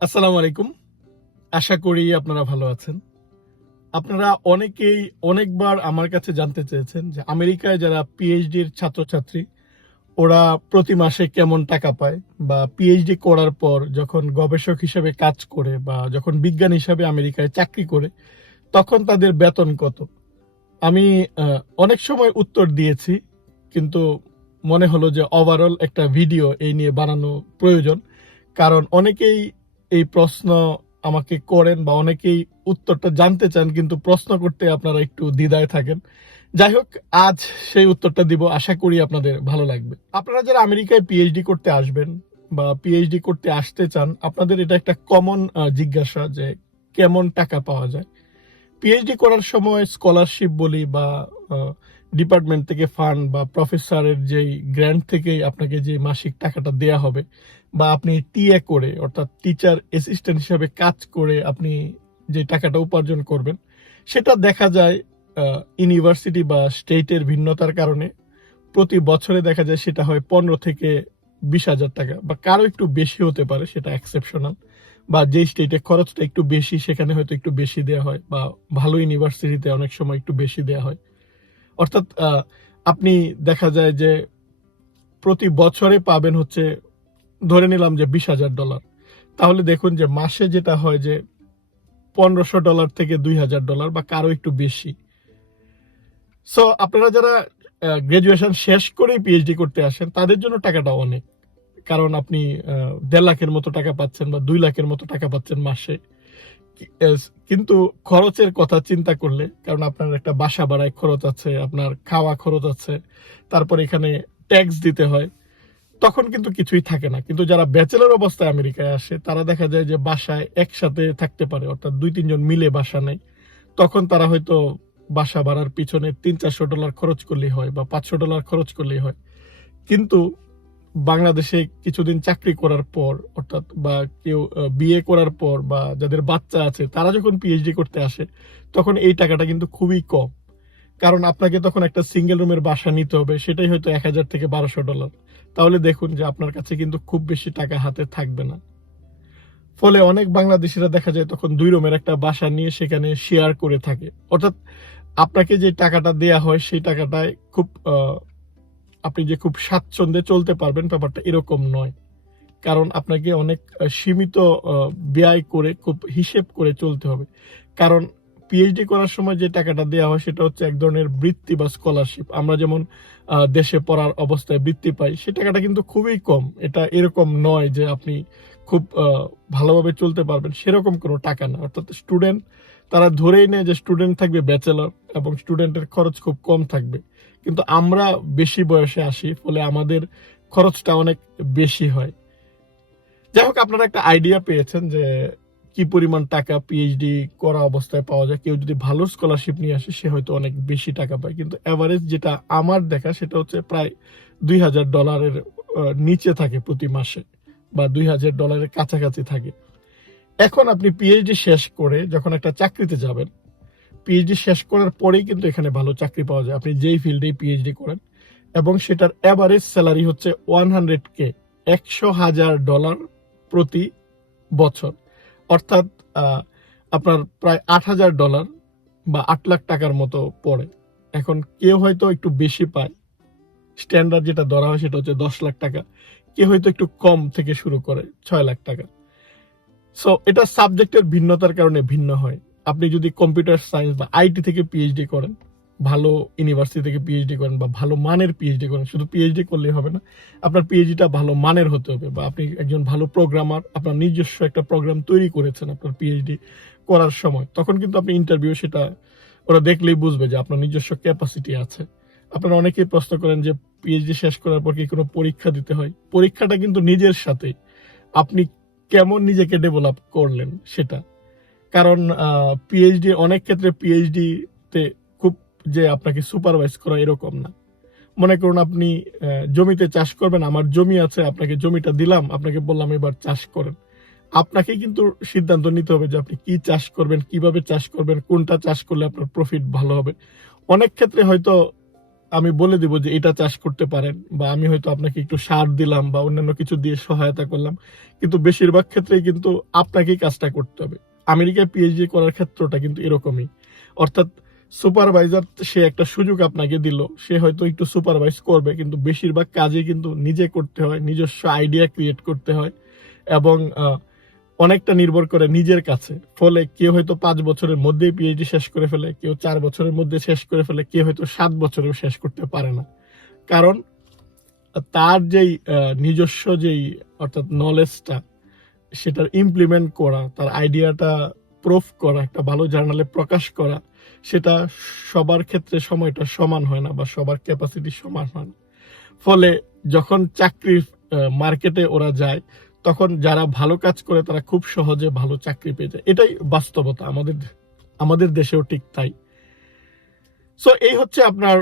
আসসালামু আলাইকুম। আশা করি আপনারা ভালো আছেন। আপনারা অনেকেই অনেকবার আমার কাছে জানতে চেয়েছেন যে আমেরিকায় যারা পিএইচডির ছাত্রছাত্রী ওরা প্রতি মাসে কেমন টাকা পায় বা পিএইচডি করার পর যখন গবেষক হিসেবে কাজ করে বা যখন বিজ্ঞানী হিসাবে আমেরিকায় চাকরি করে তখন তাদের বেতন কত? আমি অনেক সময় উত্তর দিয়েছি, কিন্তু মনে হলো যে ওভারঅল একটা ভিডিও এই নিয়ে বানানো প্রয়োজন। কারণ অনেকেই এই প্রশ্ন আমাকে করেন বা অনেকেই উত্তরটা জানতে চান, কিন্তু প্রশ্ন করতে আপনারা একটু দ্বিধায় থাকেন। যাই হোক, আজ সেই উত্তরটা দিব, আশা করি আপনাদের ভালো লাগবে। আপনারা যারা আমেরিকায় পিএইচডি করতে আসবেন বা পিএইচডি করতে আসতে চান, আপনাদের এটা একটা কমন জিজ্ঞাসা যে কেমন টাকা পাওয়া যায়। পিএইচডি করার সময় স্কলারশিপ বলি বা ডিপার্টমেন্ট থেকে ফান্ড বা প্রফেসরের যেই গ্র্যান্ট থেকে আপনাকে যে মাসিক টাকাটা দেয়া হবে, বা আপনি টিএ করে অর্থাৎ টিচার অ্যাসিস্ট্যান্ট হিসাবে কাজ করে আপনি যে টাকাটা উপার্জন করবেন, সেটা দেখা যায় ইউনিভার্সিটি বা স্টেটের ভিন্নতার কারণে প্রতি বছরে দেখা যায় সেটা হয় 15 থেকে 20,000 টাকা, বা কারো একটু বেশি হতে পারে, সেটা এক্সেপশনাল। বা যে স্টেটে খরচটা একটু বেশি সেখানে হয়তো একটু বেশি দেওয়া হয়, বা ভালো ইউনিভার্সিটিতে অনেক সময় একটু বেশি দেওয়া হয়। অর্থাৎ আপনি দেখা যায় যে প্রতি বছরে পাবেন হচ্ছে, ধরে নিলাম যে $20,000, তাহলে দেখুন যে মাসে যেটা হয় যে $1,500 থেকে $2,000 বা কারো একটু বেশি। সো আপনারা যারা গ্রাজুয়েশন শেষ করেই পিএইচডি করতে আসেন তাদের জন্য টাকাটা অনেক। কারণ আপনি 1.5 লাখের মতো টাকা পাচ্ছেন বা 2 লাখের মতো টাকা পাচ্ছেন মাসে। কিন্তু খরচের কথা চিন্তা করলে, কারণ আপনার একটা বাসা ভাড়ায় খরচ আছে, আপনার খাওয়া খরচ আছে, তারপর এখানে ট্যাক্স দিতে হয়, তখন কিন্তু কিছুই থাকে না। কিন্তু যারা ব্যাচেলর অবস্থায় আমেরিকায় আসে তারা দেখা যায় যে বাসায় একসাথে থাকতে পারে, অর্থাৎ 2-3 জন মিলে বাসা নেয়। তখন তারা হয়তো বাসা ভাড়ার পিছনে $300-400 খরচ করলেই হয় বা $500 খরচ করলেই হয়। কিন্তু বাংলাদেশে কিছুদিন চাকরি করার পর, অর্থাৎ বা কেউ বিয়ে করার পর বা যাদের বাচ্চা আছে তারা যখন পিএইচডি করতে আসে, তখন এই টাকাটা কিন্তু খুবই কম। কারণ আপনাকে তখন একটা সিঙ্গেল রুমের বাসা নিতে হবে, সেটাই হয়তো 1,000 থেকে $1,200। তাহলে দেখুন যে আপনার কাছে কিন্তু খুব বেশি টাকা হাতে থাকবে না। ফলে অনেক বাংলাদেশিরা দেখা যায় তখন 2 রুমের একটা বাসা নিয়ে সেখানে শেয়ার করে থাকে। অর্থাৎ আপনাকে যে টাকাটা দেয়া হয় সেই টাকাটায় খুব আপনি যে খুব স্বাচ্ছন্দ্যে চলতে পারবেন ব্যাপারটা এরকম নয়। কারণ আপনাকে অনেক সীমিত ব্যয় করে খুব হিসেব করে চলতে হবে। কারণ পিএইচডি করার সময় যে টাকাটা দেওয়া হয় সেটা হচ্ছে এক ধরনের বৃত্তি বা স্কলারশিপ। আমরা যেমন দেশে পড়ার অবস্থায় বৃত্তি পাই, সে টাকাটা কিন্তু খুবই কম। এটা এরকম নয় যে আপনি খুব ভালোভাবে চলতে পারবেন, সেরকম কোনো টাকা না। অর্থাৎ স্টুডেন্ট তারা ধরেই নেয় যে স্টুডেন্ট থাকবে ব্যাচেলর এবং স্টুডেন্টের খরচ খুব কম থাকবে। কিন্তু আমরা বেশি বয়সে আসি, ফলে আমাদের খরচটা অনেক বেশি হয়। যাই হোক, আপনারা একটা আইডিয়া পেয়েছেন যে কি পরিমাণ টাকা পিএইচডি করা অবস্থায় পাওয়া যায়। কেউ যদি ভালো স্কলারশিপ নিয়ে আসে সে হয়তো অনেক বেশি টাকা পায়, কিন্তু এভারেজ যেটা আমার দেখা সেটা হচ্ছে প্রায় $2,000 নিচে থাকে প্রতি মাসে, বা $2,000 কাছাকাছি থাকে। এখন আপনি পিএইচডি শেষ করে যখন একটা চাকরিতে যাবেন, পিএইচডি শেষ করার পরেই কিন্তু এখানে ভালো চাকরি পাওয়া যায়, আপনি যেই ফিল্ডেই পিএইচডি করেন। এবং সেটার এভারেজ স্যালারি হচ্ছে 100K, $100,000 প্রতি বছর। অর্থাৎ আপনার প্রায় $8,000 বা 8 লাখ টাকার মতো পড়ে। এখন কেউ হয়তো একটু বেশি পায়, স্ট্যান্ডার্ড যেটা ধরা হয় সেটা হচ্ছে 10 লাখ টাকা। কেউ হয়তো একটু কম থেকে শুরু করে 6 লাখ টাকা। সো এটা সাবজেক্টের ভিন্নতার কারণে ভিন্ন হয়। আপনি যদি কম্পিউটার সায়েন্স বা আইটি থেকে পিএইচডি করেন, ভালো ইউনিভার্সিটি থেকে পিএইচডি করেন বা ভালো মানের পিএইচডি করেন, শুধু পিএইচডি করলেই হবে না, আপনার পিএইচডিটা ভালো মানের হতে হবে, বা আপনি একজন ভালো প্রোগ্রামার, আপনার নিজস্ব একটা প্রোগ্রাম তৈরি করেছেন আপনার পিএইচডি করার সময়, তখন কিন্তু আপনি ইন্টারভিউ সেটা ওরা দেখলেই বুঝবে যে আপনার নিজস্ব ক্যাপাসিটি আছে। আপনারা অনেকেই প্রশ্ন করেন যে পিএইচডি শেষ করার পর কি কোনো পরীক্ষা দিতে হয়? পরীক্ষাটা কিন্তু নিজের সাথেই, আপনি কেমন নিজেকে ডেভেলপ করলেন সেটা। কারণ পিএইচডি অনেক ক্ষেত্রে পিএইচডি তে খুব যে আপনাকে সুপারভাইজ করা এরকম না। মনে করুন আপনি জমিতে চাষ করবেন, আমার জমি আছে, আপনাকে জমিটা দিলাম, আপনাকে বললাম এবার চাষ করেন। আপনাকেই কিন্তু সিদ্ধান্ত নিতে হবে যে আপনি কি চাষ করবেন, কিভাবে চাষ করবেন, কোনটা চাষ করলে আপনার প্রফিট ভালো হবে। অনেক ক্ষেত্রে হয়তো আমি বলে দিব যে এটা চাষ করতে পারেন, বা আমি হয়তো আপনাকে একটু সার দিলাম বা অন্যান্য কিছু দিয়ে সহায়তা করলাম, কিন্তু বেশিরভাগ ক্ষেত্রেই কিন্তু আপনাকেই কাজটা করতে হবে। আমেরিকায় পিএইচডি করার ক্ষেত্রটা কিন্তু এরকমই, অর্থাৎ সুপারভাইজার সে একটা সুযোগ আপনাকে দিল, সে হয়তো একটু সুপারভাইজ করবে, কিন্তু বেশিরভাগ কাজই কিন্তু নিজে করতে হয়, নিজস্ব আইডিয়া ক্রিয়েট করতে হয়, এবং অনেকটা নির্ভর করে নিজের কাছে। ফলে কেউ হয়তো 5 বছরের মধ্যেই পিএইচডি শেষ করে ফেলে, কেউ 4 বছরের মধ্যে শেষ করে ফেলে, কেউ হয়তো 7 বছরেও শেষ করতে পারে না। কারণ তার যেই নিজস্ব যেই অর্থাৎ নলেজটা, সেটার ইমপ্লিমেন্ট করা, তার আইডিয়াটা প্রুফ করা, একটা ভালো জার্নালে প্রকাশ করা, সেটা সবার ক্ষেত্রে সময়টা সমান হয় না, বা সবার ক্যাপাসিটি সমান হয় না। ফলে যখন চাকরির মার্কেটে ওরা যায়, তখন যারা ভালো কাজ করে তারা খুব সহজে ভালো চাকরি পেয়ে যায়। এটাই বাস্তবতা, আমাদের দেশেও ঠিক তাই। সো এই হচ্ছে আপনার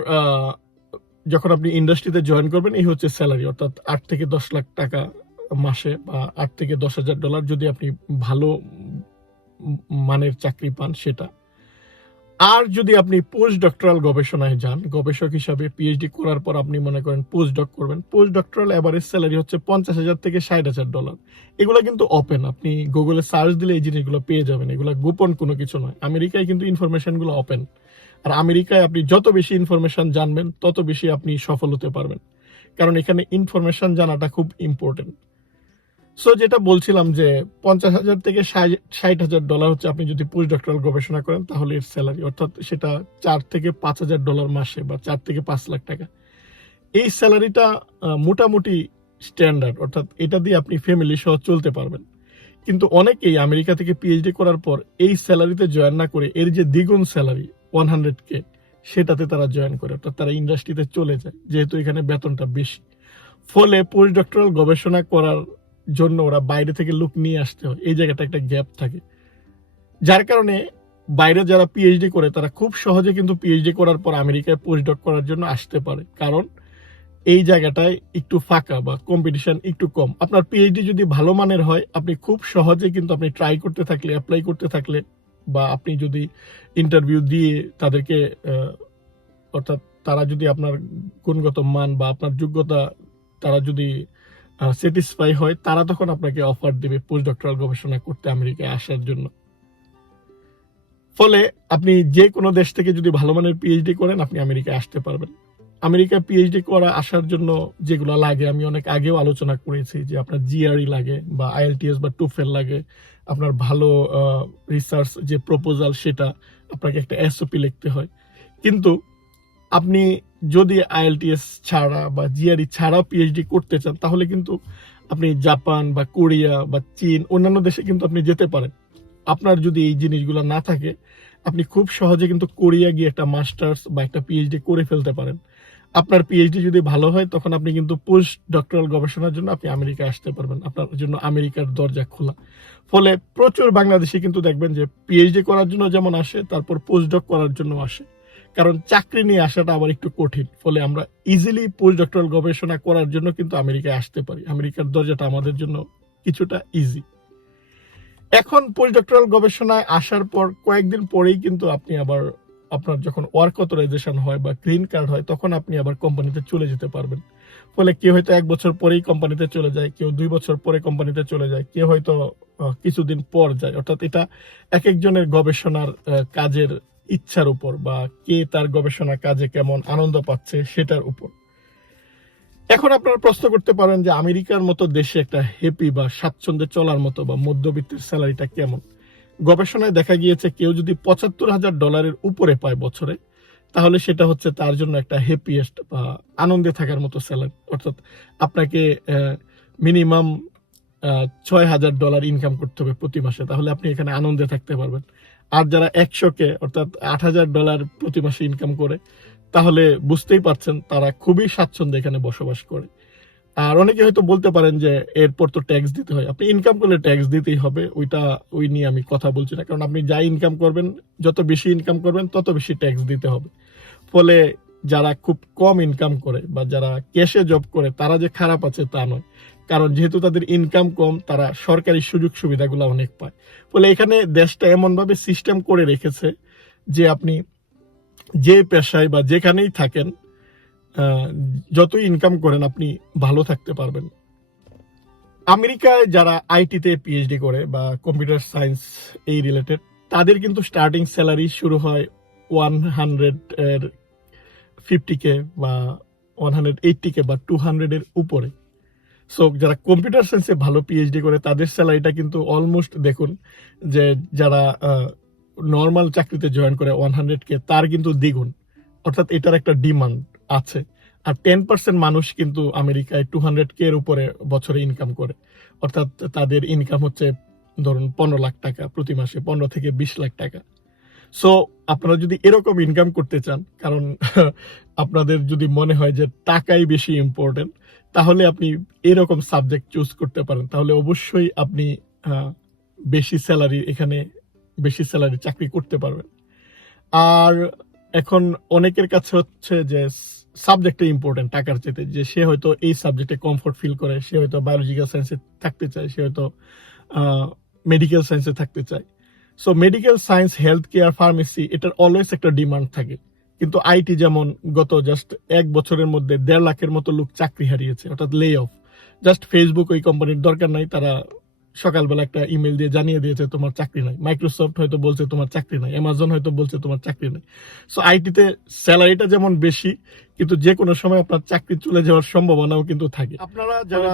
যখন আপনি ইন্ডাস্ট্রিতে জয়েন করবেন, এই হচ্ছে স্যালারি, অর্থাৎ 8 থেকে 10 লাখ টাকা মাসে, বা $8 থেকে 10,000 যদি আপনি ভালো মানের চাকরি পান সেটা। আর যদি আপনি পোস্ট ডক্টরাল গবেষণায় যান, গবেষক হিসাবে পিএইচডি করার পর আপনি মনে করেন পোস্ট ডক করবেন, পোস্ট ডক্টরাল এভারেজ স্যালারি হচ্ছে $50,000 থেকে $60,000। এগুলো কিন্তু ওপেন, আপনি গুগলে সার্চ দিলে এই জিনিসগুলো পেয়ে যাবেন, এগুলো গোপন কোনো কিছু নয়। আমেরিকায় কিন্তু ইনফরমেশনগুলো ওপেন, আর আমেরিকায় আপনি যত বেশি ইনফরমেশন জানবেন তত বেশি আপনি সফল হতে পারবেন, কারণ এখানে ইনফরমেশন জানাটা খুব ইম্পর্টেন্ট। সো যেটা বলছিলাম যে $50,000 থেকে $60,000 হচ্ছে আপনি যদি পোস্ট ডক্টরাল গবেষণা করেন তাহলে এর স্যালারি, অর্থাৎ সেটা $4,000 থেকে $5,000 মাসে, বা $4 থেকে $5 লাখ। এই স্যালারিটা মোটামুটি স্ট্যান্ডার্ড, অর্থাৎ এটা দিয়ে আপনি ফ্যামিলি সহ চলতে পারবেন। কিন্তু অনেকেই আমেরিকা থেকে পিএইচডি করার পর এই স্যালারিতে জয়েন না করে এর যে দ্বিগুণ স্যালারি 100K, সেটাতে তারা জয়েন করে, অর্থাৎ তারা ইন্ডাস্ট্রিতে চলে যায়, যেহেতু এখানে বেতনটা বেশি। ফলে পোস্ট ডক্টরাল গবেষণা করার জন্য ওরা বাইরে থেকে লোক নিয়ে আসতে হয়, এই জায়গাটা একটা গ্যাপ থাকে, যার কারণে বাইরে যারা পিএইচডি করে তারা খুব সহজে কিন্তু পিএইচডি করার পর আমেরিকায় পোস্ট ডক করার জন্য আসতে পারে, কারণ এই জায়গাটায় একটু ফাঁকা বা কম্পিটিশন একটু কম। আপনার পিএইচডি যদি ভালো মানের হয়, আপনি খুব সহজে কিন্তু আপনি ট্রাই করতে থাকলে, অ্যাপ্লাই করতে থাকলে, বা আপনি যদি ইন্টারভিউ দিয়ে তাদেরকে অর্থাৎ তারা যদি আপনার গুণগত মান বা আপনার যোগ্যতা তারা যদি স্যাটিসফাই হয়, তারা তখন আপনাকে অফার দেবে পোস্ট ডক্টরাল গবেষণা করতে আমেরিকায় আসার জন্য। ফলে আপনি যে কোনো দেশ থেকে যদি ভালো মানের পিএইচডি করেন, আপনি আমেরিকায় আসতে পারবেন। আমেরিকায় পিএইচডি করা আসার জন্য যেগুলো লাগে আমি অনেক আগেও আলোচনা করেছি, যে আপনার জিআরই লাগে, বা আইএলটিএস বা টুফেল লাগে, আপনার ভালো রিসার্চ যে প্রপোজাল সেটা, আপনাকে একটা এসওপি লিখতে হয়। কিন্তু আপনি যদি আইএলটিএস ছাড়া বা জিআরই ছাড়াও পিএইচডি করতে চান, তাহলে কিন্তু আপনি জাপান বা কোরিয়া বা চীন অন্যান্য দেশে কিন্তু আপনি যেতে পারেন। আপনার যদি এই জিনিসগুলো না থাকে, আপনি খুব সহজে কিন্তু কোরিয়া গিয়ে একটা মাস্টার্স বা একটা পিএইচডি করে ফেলতে পারেন। আপনার পিএইচডি যদি ভালো হয়, তখন আপনি কিন্তু পোস্ট ডক্টরাল গবেষণার জন্য আপনি আমেরিকায় আসতে পারবেন, আপনার জন্য আমেরিকার দরজা খোলা। ফলে প্রচুর বাংলাদেশি কিন্তু দেখবেন যে পিএইচডি করার জন্য যেমন আসে, তারপর পোস্ট ডক করার জন্য আসে, কারণ চাকরি নিয়ে আসাটা আবার একটু কঠিন। ফলে আমরা ইজিলি পোস্ট ডক্টরাল গবেষণা করার জন্য কিন্তু আমেরিকায় আসতে পারি, আমেরিকার দরজাটা আমাদের জন্য কিছুটা ইজি। এখন পোস্ট ডক্টরাল গবেষণায় আসার পর কয়েকদিন পরেই কিন্তু আপনি আবার আপনার যখন ওয়ার্ক অথরাইজেশন হয় বা গ্রিন কার্ড হয়, তখন আপনি আবার কোম্পানিতে চলে যেতে পারবেন। ফলে কেউ হয়তো 1 বছর পরেই কোম্পানিতে চলে যায়, কেউ 2 বছর পরে কোম্পানিতে চলে যায়, কেউ হয়তো কিছুদিন পর যায়। অর্থাৎ এটা এক একজনের গবেষণার কাজের ইচ্ছার উপর, বা কে তার গবেষণা কাজে কেমন আনন্দ পাচ্ছে সেটার উপর। এখন আপনারা প্রশ্ন করতে পারেন যে আমেরিকার মতো দেশে একটা হ্যাপি বা স্বাচ্ছন্দ্যে চলার মতো বা মধ্যবিত্তের স্যালারিটা কেমন। গবেষণায় দেখা গিয়েছে কেউ যদি $75,000 উপরে পায় বছরে, তাহলে সেটা হচ্ছে তার জন্য একটা হ্যাপিয়েস্ট বা আনন্দে থাকার মতো স্যালারি। অর্থাৎ আপনাকে মিনিমাম $6,000 ইনকাম করতে হবে প্রতি মাসে, তাহলে আপনি এখানে আনন্দে থাকতে পারবেন। আর যারা 100K অর্থাৎ $8,000 প্রতি মাসে ইনকাম করে, তাহলে বুঝতেই পারছেন তারা খুবই স্বাচ্ছন্দ্যে এখানে বসবাস করে। আর অনেকে হয়তো বলতে পারেন যে এরপর তো ট্যাক্স দিতে হয়, আপনি ইনকাম করলে ট্যাক্স দিতেই হবে, ওই নিয়ে আমি কথা বলছি না, কারণ আপনি যা ইনকাম করবেন, যত বেশি ইনকাম করবেন তত বেশি ট্যাক্স দিতে হবে। ফলে যারা খুব কম ইনকাম করে বা যারা ক্যাশে জব করে, তারা যে খারাপ আছে তা নয়, কারণ যেহেতু তাদের ইনকাম কম, তারা সরকারি সুযোগ সুবিধাগুলো অনেক পায়। ফলে এখানে দেশটা এমনভাবে সিস্টেম করে রেখেছে যে আপনি যে পেশায় বা যেখানেই থাকেন, আহ, যতই ইনকাম করেন আপনি ভালো থাকতে পারবেন। আমেরিকায় যারা আইটিতে পিএইচডি করে বা কম্পিউটার সায়েন্স এই রিলেটেড, তাদের কিন্তু স্টার্টিং স্যালারি শুরু হয় 150K বা 180K বা 200 এর উপরে। সো যারা কম্পিউটার সায়েন্সে ভালো পিএইচডি করে তাদের স্যালারিটা কিন্তু অলমোস্ট দেখুন যে যারা নর্মাল চাকরিতে জয়েন করে 100K তার কিন্তু দ্বিগুণ। অর্থাৎ এটার একটা ডিমান্ড আছে। আর 10% মানুষ কিন্তু আমেরিকায় 200K এর উপরে বছরে ইনকাম করে। অর্থাৎ তাদের ইনকাম হচ্ছে ধরুন 15 লাখ টাকা প্রতি মাসে, 15 থেকে 20 লাখ টাকা। সো আপনারা যদি এরকম ইনকাম করতে চান, কারণ আপনাদের যদি মনে হয় যে টাকাই বেশি ইম্পর্টেন্ট, তাহলে আপনি এরকম সাবজেক্ট চুজ করতে পারেন। তাহলে অবশ্যই আপনি বেশি স্যালারি এখানে বেশি স্যালারি চাকরি করতে পারবেন। আর এখন অনেকের কাছে হচ্ছে যে সাবজেক্টটা ইম্পর্টেন্ট টাকার চেয়ে, যে সে হয়তো এই সাবজেক্টে কমফোর্ট ফিল করে, সে হয়তো বায়োলজিক্যাল সায়েন্সে থাকতে চায়, সে হয়তো মেডিকেল সায়েন্সে থাকতে চায়। So medical science, health care, pharmacy, এটার অলওয়েজ একটা ডিমান্ড থাকে। কিন্তু আইটি যেমন গত জাস্ট 1 বছরের মধ্যে 1.5 লাখের মতো লোক চাকরি হারিয়েছে, অর্থাৎ লে অফ। জাস্ট ফেসবুক ওই কোম্পানির দরকার নাই, তারা সকালবেলা একটা ইমেল দিয়ে জানিয়ে দিয়েছে তোমার চাকরি নাই। মাইক্রোসফট হয়তো বলছে তোমার চাকরি নাই, অ্যামাজন হয়তো বলছে তোমার চাকরি নাই। সো আইটিতে স্যালারিটা যেমন বেশি, কিন্তু যে কোনো সময় আপনার চাকরি চলে যাওয়ার সম্ভাবনাও কিন্তু থাকে। আপনারা যারা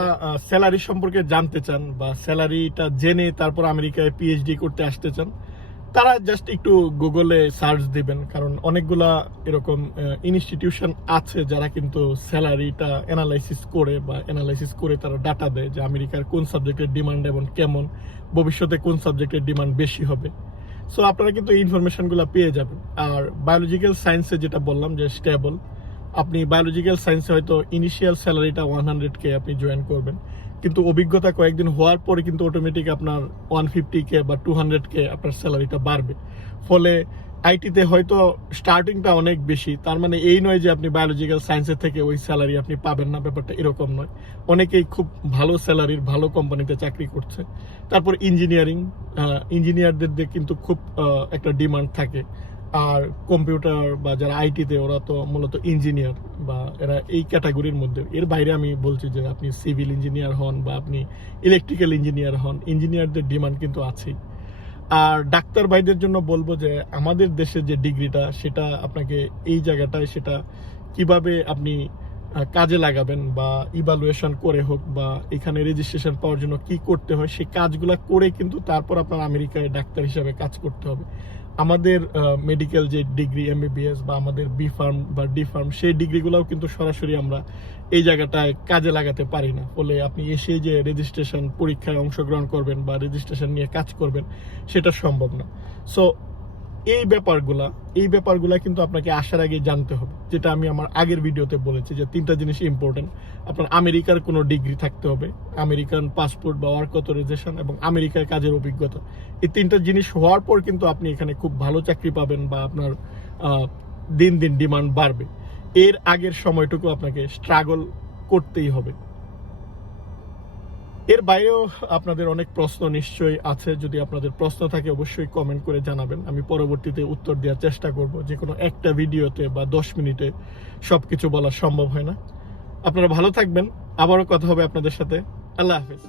স্যালারি সম্পর্কে জানতে চান বা স্যালারিটা জেনে তারপর আমেরিকায় পিএইচডি করতে আসতে চান, তারা জাস্ট একটু গুগলে সার্চ দিবেন, কারণ অনেকগুলা এরকম ইনস্টিটিউশন আছে যারা কিন্তু স্যালারিটা অ্যানালাইসিস করে তারা ডাটা দেয় যে আমেরিকার কোন সাবজেক্টের ডিমান্ড এবং কেমন, ভবিষ্যতে কোন সাবজেক্টের ডিমান্ড বেশি হবে। সো আপনারা কিন্তু এই ইনফরমেশনগুলো পেয়ে যাবেন। আর বায়োলজিক্যাল সায়েন্সে যেটা বললাম যে স্টেবল, আপনি বায়োলজিক্যাল সায়েন্সে হয়তো ইনিশিয়াল স্যালারিটা 100K আপনি জয়েন করবেন, কিন্তু অভিজ্ঞতা কয়েকদিন হওয়ার পরে কিন্তু অটোমেটিক আপনার 150K বা 200K আপনার স্যালারিটা বাড়বে। ফলে আইটিতে হয়তো স্টার্টিংটা অনেক বেশি, তার মানে এই নয় যে আপনি বায়োলজিক্যাল সায়েন্সের থেকে ওই স্যালারি আপনি পাবেন না, ব্যাপারটা এরকম নয়। অনেকেই খুব ভালো স্যালারির ভালো কোম্পানিতে চাকরি করছে। তারপর ইঞ্জিনিয়ারদের কিন্তু খুব একটা ডিমান্ড থাকে। আর কম্পিউটার বা যারা আইটিতে, ওরা তো মূলত ইঞ্জিনিয়ার বা এরা এই ক্যাটাগরির মধ্যে। এর বাইরে আমি বলছি যে আপনি সিভিল ইঞ্জিনিয়ার হন বা আপনি ইলেকট্রিক্যাল ইঞ্জিনিয়ার হন, ইঞ্জিনিয়ারদের ডিমান্ড কিন্তু আছেই। আর ডাক্তার ভাইদের জন্য বলবো যে আমাদের দেশে যে ডিগ্রিটা, সেটা আপনাকে এই জায়গাটায় সেটা কিভাবে আপনি কাজে লাগাবেন বা ইভালুয়েশন করে হোক বা এখানে রেজিস্ট্রেশন পাওয়ার জন্য কি করতে হয়, সেই কাজগুলো করে কিন্তু তারপর আপনার আমেরিকায় ডাক্তার হিসাবে কাজ করতে হবে। আমাদের মেডিকেল যে ডিগ্রি এমবিবিএস বা আমাদের বি ফার্ম বা ডি ফার্ম, সেই ডিগ্রিগুলোও কিন্তু সরাসরি আমরা এই জায়গাটায় কাজে লাগাতে পারি না। ফলে আপনি এসে যে রেজিস্ট্রেশন পরীক্ষায় অংশগ্রহণ করবেন বা রেজিস্ট্রেশন নিয়ে কাজ করবেন, সেটা সম্ভব না। সো এই ব্যাপারগুলা কিন্তু আপনাকে আসার আগে জানতে হবে। যেটা আমি আমার আগের ভিডিওতে বলেছি যে 3টা জিনিস ইম্পর্টেন্ট। আপনার আমেরিকার কোনো ডিগ্রি থাকতে হবে, আমেরিকান পাসপোর্ট বা ওয়ার্ক অথরাইজেশন, এবং আমেরিকায় কাজের অভিজ্ঞতা। এই 3টা জিনিস হওয়ার পর কিন্তু আপনি এখানে খুব ভালো চাকরি পাবেন বা আপনার দিন দিন ডিমান্ড বাড়বে। এর আগের সময়টুকু আপনাকে স্ট্রাগল করতেই হবে। এর বাইরেও আপনাদের অনেক প্রশ্ন নিশ্চয়ই আছে। যদি আপনাদের প্রশ্ন থাকে অবশ্যই কমেন্ট করে জানাবেন, আমি পরবর্তীতে উত্তর দেওয়ার চেষ্টা করব। যে কোনো একটা ভিডিওতে বা 10 মিনিটে সবকিছু বলা সম্ভব হয় না। আপনারা ভালো থাকবেন, আবারও কথা হবে আপনাদের সাথে। আল্লাহ হাফেজ।